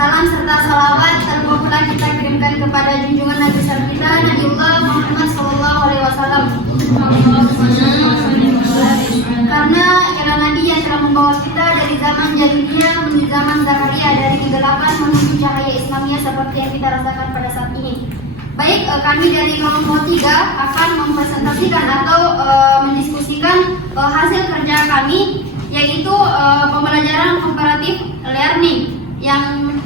Salam serta salawat termohonlah kita kirimkan kepada junjungan Nabi besar kita Nabiullah Muhammad SAW. Karena ialah Nabi yang telah membawa kita dari zaman jahiliyah menuju zaman Zakaria, dari kegelapan menuju cahaya Islamiyah seperti yang kita rasakan pada saat ini. Baik, kami dari kelompok 3 akan mempresentasikan atau mendiskusikan hasil kerja kami, yaitu pembelajaran komparatif learning. Yang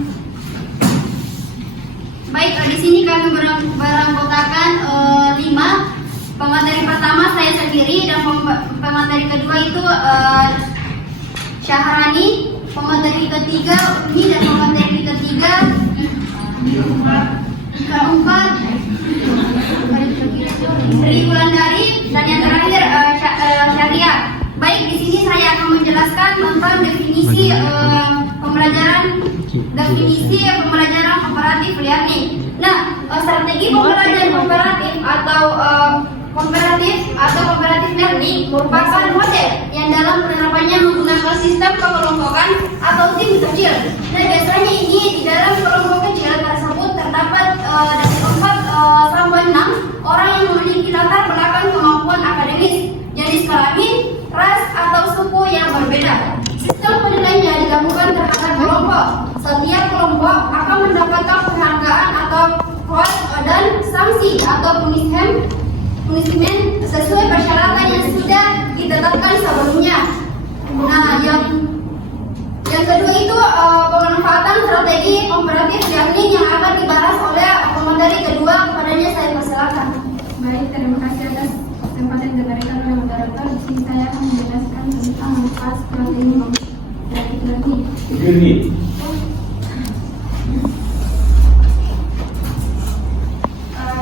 baik, di sini kami beranggotakan 5. Pemateri pertama saya sendiri dan pemateri kedua itu Syahrani, pemateri ketiga Umi, dan pemateri ketiga keempat Sri Wulandari, dan yang terakhir Syariah. Baik, di sini saya akan menjelaskan tentang definisi pembelajaran komparatif learning. Nah, strategi pembelajaran komparatif learning merupakan model yang dalam penerapannya menggunakan sistem pengelompokan atau tim kecil. Nah, biasanya ini di dalam kelompok kecil tersebut terdapat dari 4 sampai 6 orang yang memiliki latar belakang kemampuan akademis, jenis kelamin, ras atau suku yang berbeda. Sistem penilaiannya digabungkan terhadap kelompok. Setiap kelompok akan mendapatkan penghargaan atau reward dan sanksi atau punishment sesuai persyaratan yang sudah ditetapkan sebelumnya. Nah, yang kedua itu pemanfaatan strategi komparatif learning yang akan dibahas oleh pemateri kedua. Kepadanya saya persilakan. Baik, terima kasih atas kesempatan yang diberikan oleh moderator. Di sini saya akan menjelaskan tentang manfaat strategi komparatif learning.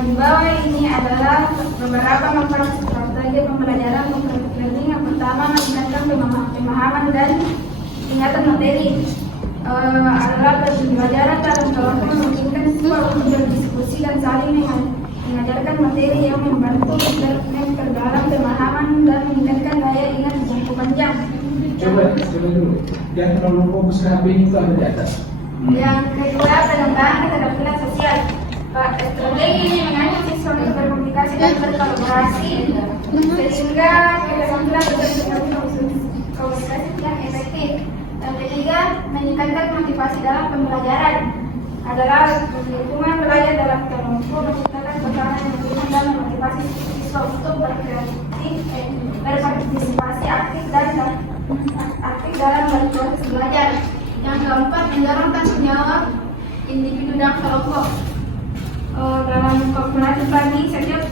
Di bawah ini adalah beberapa manfaat strategi pembelajaran komparatif learning. Yang pertama, meningkatkan pemahaman dan ingatan materi. Adalah pembelajaran dalam kelompok memungkinkan siswa untuk berdiskusi dan saling mengajarkan materi yang membantu memperdalam pemahaman dan meningkatkan daya ingat jangka panjang. Coba dulu, yang terlalu fokus ke HP itu ada di atas. Yang kedua, pengembangan keterampilan sosial. Strategi ini mengajak siswa untuk berkomunikasi dan berkolaborasi sehingga keterampilan komunikasi yang efektif. Dan ketiga, meningkatkan motivasi dalam pembelajaran. Adalah lingkungan belajar dalam kelompok menciptakan suasana yang mendukung dan memotivasi siswa untuk berpartisipasi aktif dalam proses belajar. Yang keempat, mendorong tanggung jawab individu dan kelompok. Dalam komparatif learning, setiap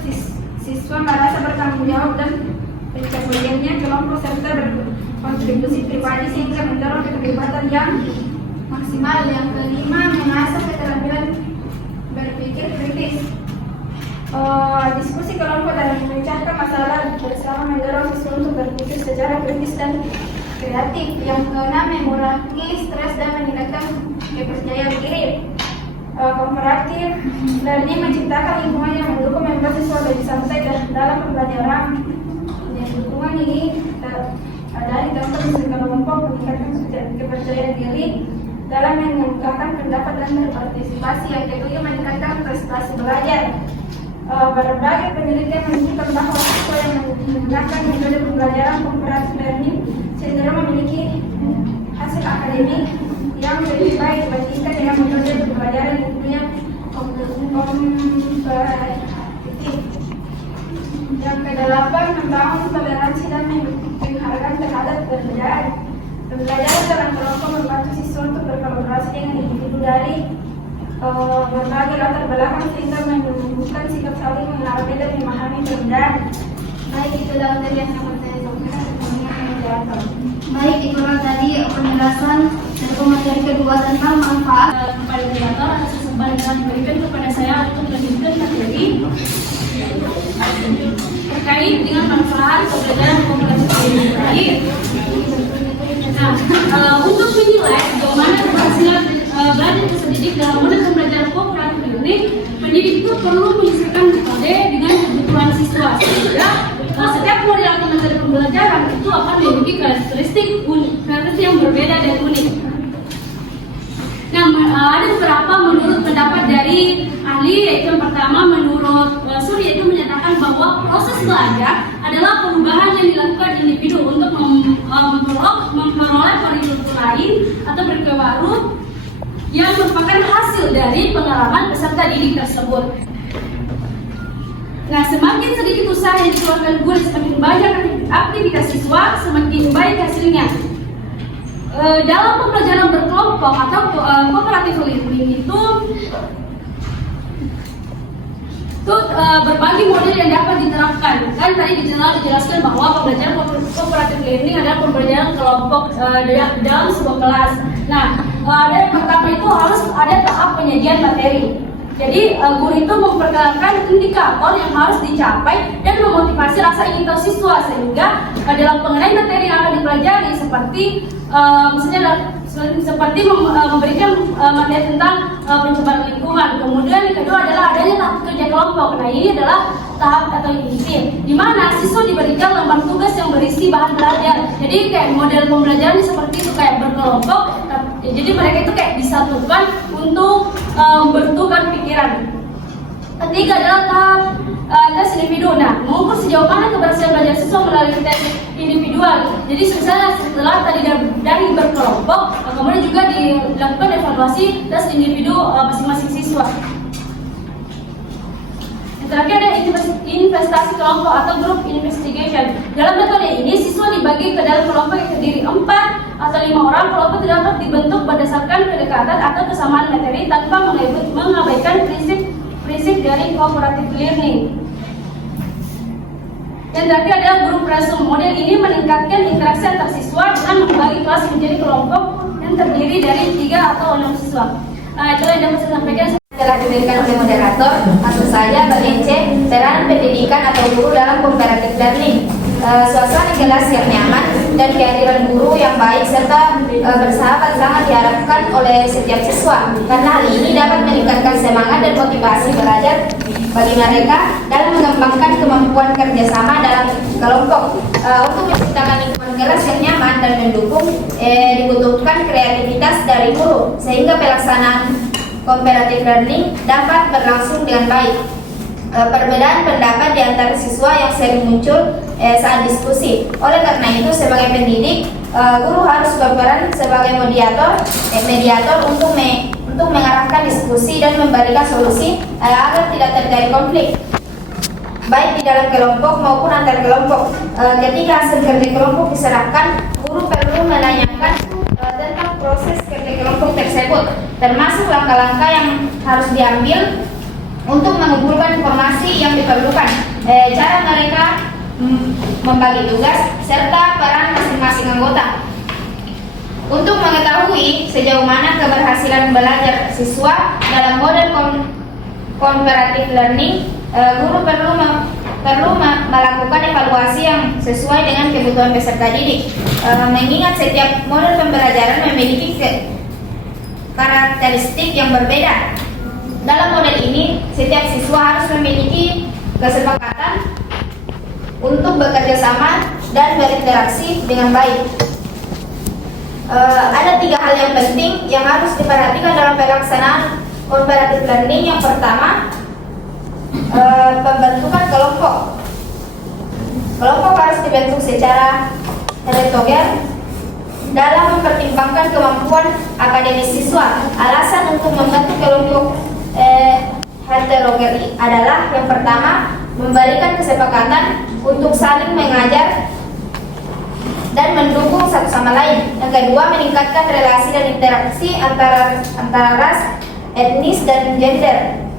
siswa merasa bertanggung jawab dan pencapaiannya kelompok serta berkontribusi pribadi sehingga mendorong keterlibatan yang maksimal. Yang kelima, mengasah keterampilan berpikir kritis. Diskusi kelompok dalam memecahkan masalah bersama mendorong siswa untuk berpikir secara kritis dan kreatif. Yang keenam, mengurangi stres dan meningkatkan kepercayaan diri. Komparatif learning menciptakan lingkungan yang mendukung membuat siswa lebih santai dalam pembelajaran. Lingkungan ini dari contoh kelompok meningkatkan kepercayaan diri dalam mengungkapkan pendapat dan berpartisipasi. Yang kedua, meningkatkan prestasi belajar. Berbagai penelitian menunjukkan bahwa siswa yang menggunakan metode pembelajaran komparatif learning cenderung memiliki hasil akademik yang lebih baik dibandingkan dengan metode pembelajaran yang punya kompetitif. Yang kedelapan, membangun toleransi dan penghargaan terhadap perbedaan. Pembelajaran dalam kelompok membantu siswa untuk berkolaborasi dengan individu dari berbagai latar belakang sehingga menumbuhkan sikap saling mengenali dan memahami perbedaan. Baik, itulah dari yang akan saya sampaikan. Baik, itulah tadi penjelasan dari pemateri kedua tentang manfaat. Kepada moderator atas kesempatan yang diberikan kepada saya untuk melanjutkan materi terkait dengan manfaat pembelajaran komparatif learning. Nah, untuk menilai bagaimana keberhasilan belajar peserta dalam model pembelajaran komparatif learning, pendidik itu perlu menyesuaikan metode dengan kebutuhan siswa sehingga setiap model atau metode pembelajaran itu akan memiliki karakteristik yang berbeda dan unik. Nah, ada beberapa menurut pendapat dari ahli. Yaitu yang pertama, menurut Suri itu menyatakan bahwa proses belajar adalah perubahan yang dilakukan individu untuk memperoleh kurikulum lain atau berkembang baru yang merupakan hasil dari pengalaman peserta didik tersebut. Nah, semakin sedikit usaha yang dikeluarkan guru, semakin banyak aktivitas siswa, semakin baik hasilnya. Dalam pembelajaran berkelompok atau cooperative learning itu berbagai model yang dapat diterapkan. Kan tadi dijelaskan bahwa pembelajaran cooperative learning adalah pembelajaran kelompok dalam sebuah kelas. Nah, yang pertama itu harus ada tahap penyajian materi. Jadi guru itu memperkenalkan indikator yang harus dicapai dan memotivasi rasa ingin tahu siswa, sehingga dalam pengenai materi yang akan dipelajari seperti memberikan materi tentang pencemaran lingkungan. Kemudian yang kedua adalah adanya tahap kerja kelompok. Nah, ini adalah tahap atau inti di mana siswa diberikan lembar tugas yang berisi bahan belajar. Jadi kayak model pembelajaran seperti itu, kayak berkelompok. Jadi mereka itu kayak disatukan untuk bertukar pikiran. Ketiga adalah tahap tes individu. Nah, mengukur sejauh mana keberhasilan belajar siswa melalui tes individual. Jadi setelah tadi dari berkelompok, kemudian juga dilakukan evaluasi tes individu masing-masing siswa. Terakhir ada investasi kelompok atau group investigation. Dalam metode ini, siswa dibagi ke dalam kelompok yang terdiri 4 atau 5 orang. Kelompok dapat dibentuk berdasarkan kedekatan atau kesamaan materi tanpa mengabaikan prinsip dari cooperative learning. Dan terakhir adalah group resume. Model ini meningkatkan interaksi antar siswa dengan membagi kelas menjadi kelompok yang terdiri dari 3 atau 6 siswa. Itulah yang dapat saya sampaikan. Telah diberikan oleh moderator. Langsung saja bagian C, peranan pendidikan atau guru dalam cooperative learning. Suasana kelas yang nyaman dan kehadiran guru yang baik serta bersahabat sangat diharapkan oleh setiap siswa, karena hal ini dapat meningkatkan semangat dan motivasi belajar bagi mereka dalam mengembangkan kemampuan kerjasama dalam kelompok. Untuk menciptakan lingkungan kelas yang nyaman dan mendukung, dibutuhkan kreativitas dari guru sehingga pelaksanaan cooperative learning dapat berlangsung dengan baik. Perbedaan pendapat di antara siswa yang sering muncul saat diskusi. Oleh karena itu, sebagai pendidik, guru harus berperan sebagai mediator untuk mengarahkan diskusi dan memberikan solusi agar tidak terjadi konflik, baik di dalam kelompok maupun antar kelompok. Ketika hasil kerja kelompok diserahkan, guru perlu menanyakan tentang proses kerja kelompok tersebut, termasuk langkah-langkah yang harus diambil untuk mengumpulkan informasi yang diperlukan, cara mereka membagi tugas, serta peran masing-masing anggota. Untuk mengetahui sejauh mana keberhasilan belajar siswa dalam model cooperative learning, guru perlu melakukan evaluasi yang sesuai dengan kebutuhan peserta didik. Mengingat setiap model pembelajaran memiliki karakteristik yang berbeda. Dalam model ini, setiap siswa harus memiliki kesepakatan untuk bekerja sama dan berinteraksi dengan baik. Ada 3 hal yang penting yang harus diperhatikan dalam pelaksanaan cooperative learning. Yang pertama, pembentukan kelompok. Kelompok harus dibentuk secara heterogen dalam mempertimbangkan kemampuan akademis siswa. Alasan untuk membentuk kelompok heterogen adalah yang pertama, memberikan kesepakatan untuk saling mengajar dan mendukung satu sama lain. Yang kedua, meningkatkan relasi dan interaksi antara ras, etnis, dan gender.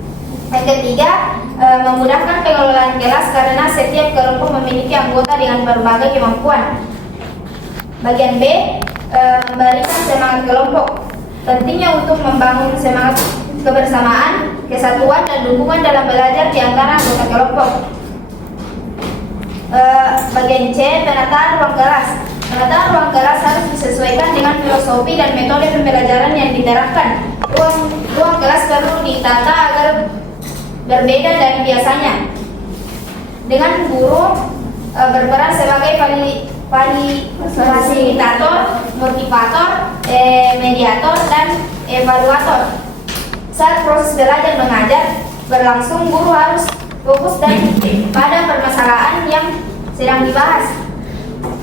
Yang ketiga, memudahkan pengelolaan kelas karena setiap kelompok memiliki anggota dengan berbagai kemampuan. Bagian B, memberikan semangat kelompok. Pentingnya untuk membangun semangat kebersamaan, kesatuan, dan dukungan dalam belajar di antara anggota kelompok. Bagian C, penataan ruang kelas. Penataan ruang kelas harus disesuaikan dengan filosofi dan metode pembelajaran yang diterapkan. Ruang kelas perlu ditata agar berbeda dari biasanya, dengan guru berperan sebagai fasilitator, motivator, mediator, dan evaluator. Saat proses belajar mengajar berlangsung, guru harus fokus dan pada permasalahan yang sedang dibahas.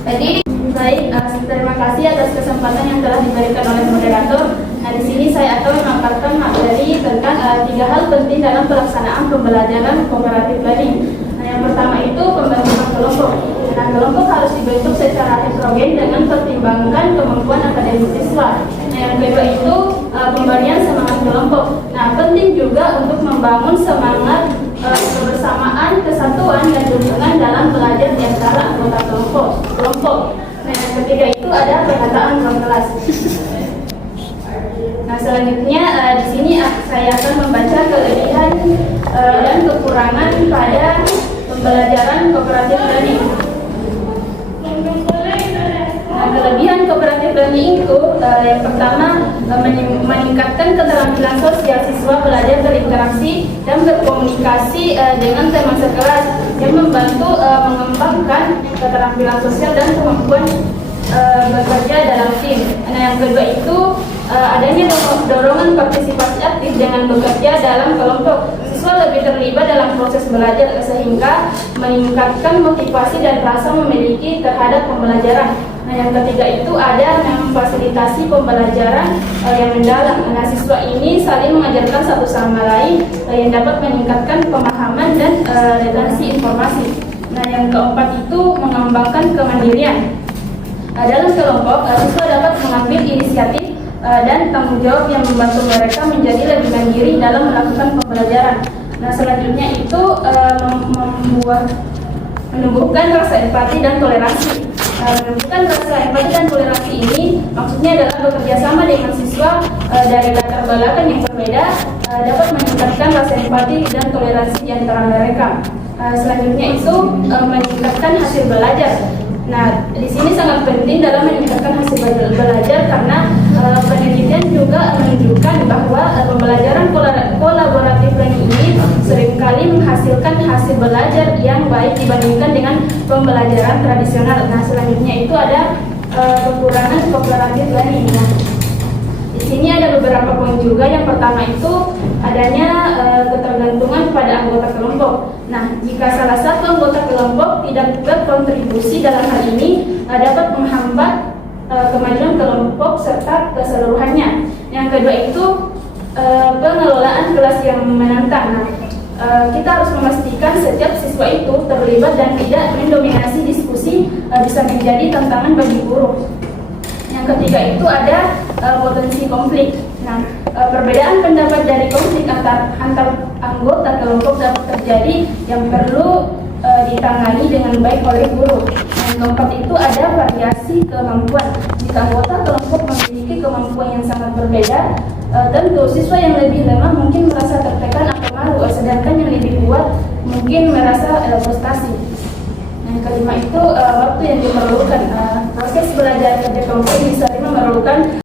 Pendidik. Baik, terima kasih atas kesempatan yang telah diberikan oleh moderator. Nah, di sini saya akan memaparkan materi tentang 3 hal penting dalam pelaksanaan pembelajaran cooperative learning. Nah, yang pertama itu pembentukan kelompok. Nah, kelompok harus dibentuk secara heterogen dengan pertimbangkan kemampuan akademik siswa. Nah, yang kedua itu pemberian semangat kelompok. Nah, penting juga untuk membangun semangat kebersamaan, kesatuan, dan dukungan dalam belajar di antara anggota kelompok. Nah, yang ketiga itu ada penataan ruang kelas. Nah, selanjutnya di sini saya akan membaca kelebihan dan kekurangan pada pembelajaran cooperative learning. Nah, kelebihan cooperative learning itu yang pertama meningkatkan keterampilan sosial siswa belajar berinteraksi dan berkomunikasi dengan teman sekelas yang membantu mengembangkan keterampilan sosial dan kemampuan bekerja dalam tim. Nah, yang kedua itu adanya dorongan partisipasi aktif dengan bekerja dalam kelompok. Siswa lebih terlibat dalam proses belajar sehingga meningkatkan motivasi dan rasa memiliki terhadap pembelajaran. Nah, yang ketiga itu ada memfasilitasi pembelajaran yang mendalam. Nah, siswa ini saling mengajarkan satu sama lain yang dapat meningkatkan pemahaman dan retensi informasi. Nah, yang keempat itu mengembangkan kemandirian. Dalam kelompok, siswa dapat mengambil inisiatif dan tanggung jawab yang membantu mereka menjadi lebih mandiri dalam melakukan pembelajaran. Nah, selanjutnya itu menumbuhkan rasa empati dan toleransi. Menumbuhkan rasa empati dan toleransi ini maksudnya adalah bekerja sama dengan siswa dari latar belakang yang berbeda dapat meningkatkan rasa empati dan toleransi di antara mereka. Selanjutnya itu meningkatkan hasil belajar. Nah, di sini sangat penting dalam meningkatkan hasil belajar karena penelitian juga menunjukkan bahwa pembelajaran kolaboratif learning ini seringkali menghasilkan hasil belajar yang baik dibandingkan dengan pembelajaran tradisional. Nah, selanjutnya itu ada kekurangan cooperative learning. Nah, di sini ada beberapa poin juga. Yang pertama itu adanya ketergantungan pada anggota kelompok. Nah, jika salah satu anggota kelompok tidak berkontribusi dalam hal ini dapat menghambat kemajuan kelompok serta keseluruhannya. Yang kedua itu pengelolaan kelas yang menantang. Nah, kita harus memastikan setiap siswa itu terlibat dan tidak mendominasi diskusi bisa menjadi tantangan bagi guru. Yang ketiga itu ada potensi konflik. Nah, perbedaan pendapat dari konflik antar anggota kelompok dapat terjadi yang perlu ditangani dengan baik oleh guru. Yang keempat itu ada variasi kemampuan. Jika anggota kelompok memiliki kemampuan yang sangat berbeda, tentu siswa yang lebih lemah mungkin merasa tertekan atau malu, sedangkan yang lebih kuat mungkin merasa frustasi. Yang kelima itu waktu yang diperlukan. Proses belajar kerja kelompok bisa memerlukan